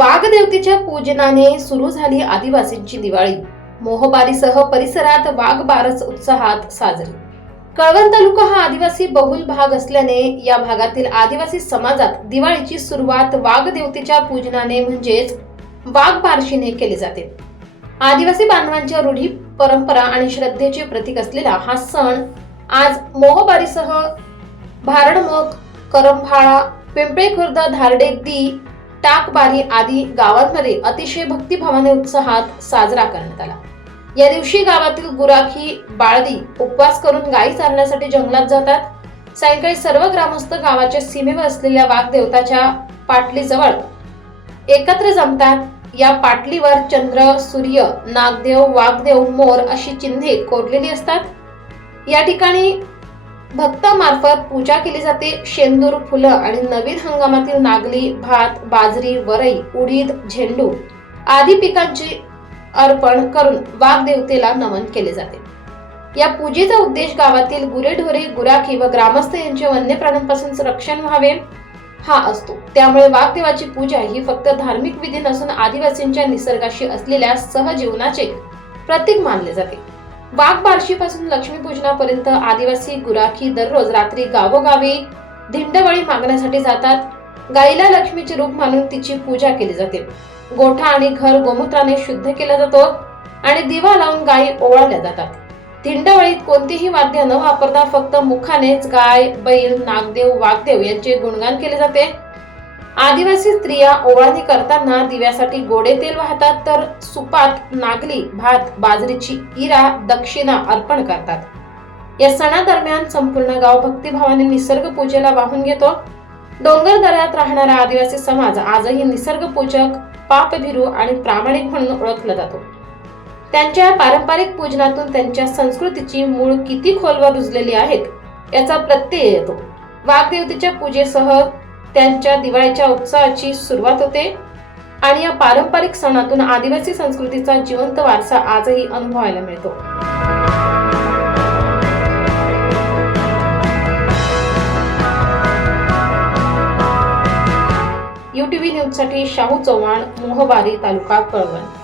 वाघदेवतेच्या पूजनाने सुरू झाली आदिवासींची दिवाळी. मोहबारीसह परिसरात वाघ बारस उत्साहात साजरी. कळवण तालुका हा आदिवासी बहुल भाग असल्याने या भागातील आदिवासी समाजात दिवाळीची सुरुवात वाघदेवतेच्या पूजनाने म्हणजेच वाघ बारशीने केली जाते. आदिवासी बांधवांच्या रूढी परंपरा आणि श्रद्धेचे प्रतीक असलेला हा सण आज मोहबारीसह भारडमक करंभाळा पिंपळे खुर्द धारडे दी टाकबारी आदी गावांमध्ये अतिशय भक्तिभावाने उत्साहात साजरा करण्यात आला. या दिवशी गावातील गुराखी बाळदी उपवास करून गायी चारण्यासाठी जंगलात जातात. सायंकाळी सर्व ग्रामस्थ गावाच्या सीमेवर असलेल्या वाघदेवताच्या पाटलीजवळ एकत्र जमतात. या पाटलीवर चंद्र सूर्य नागदेव वाघदेव मोर अशी चिन्हे कोरलेली असतात. या ठिकाणी भक्तामार्फत पूजा केली जाते. शेंदूर फुलं आणि नवीन हंगामातील नागली भात बाजरी वरई उडीद झेंडू आदी पिकांची अर्पण करून वाघदेवतेला नमन केले जाते. या पूजेचा उद्देश गावातील गुरेढोरे गुराखी व ग्रामस्थ यांचे वन्य प्राण्यांपासून रक्षण व्हावे हा असतो. त्यामुळे वाघदेवाची पूजा ही फक्त धार्मिक विधी नसून आदिवासींच्या निसर्गाशी असलेल्या सहजीवनाचे प्रतीक मानले जाते. वाघ बारशीपासून लक्ष्मीपूजनापर्यंत आदिवासी गुराखी दररोज रात्री गावोगावी धिंडवळी मागण्यासाठी जातात. गाईला लक्ष्मीचे रूप मानून तिची पूजा केली जाते. गोठा आणि घर गोमूत्राने शुद्ध केला जातो आणि दिवा लावून गायी ओवाळल्या जातात. धिंडवळीत कोणतीही वाद्य न वापरता फक्त मुखानेच गाय बैल नागदेव वाघदेव यांचे गुणगान केले जाते. आदिवासी स्त्रिया ओवाळणी करताना दिव्यासाठी गोडे तेल वाहतात तर सुपात नागली भात बाजरीची इरा दक्षिणा अर्पण करतात. या सणादरम्यान संपूर्ण गाव भक्तिभावाने निसर्ग पूजेला वाहून घेतो. डोंगर दऱ्यात राहणारा आदिवासी समाज आजही निसर्ग पूजक पापभिरू आणि प्रामाणिक म्हणून ओळखला जातो. त्यांच्या पारंपरिक पूजनातून त्यांच्या संस्कृतीची मूळ किती खोलवर रुजलेली आहेत याचा प्रत्यय येतो. वाघदेवतेच्या पूजेसह त्यांच्या दिवाळीच्या उत्साहाची सुरुवात होते. आणि या पारंपरिक सणातून आदिवासी संस्कृतीचा जिवंत वारसा आजही अनुभवायला मिळतो. युटीव्ही न्यूजसाठी शाहू चव्हाण मोहबारी तालुका कळवण.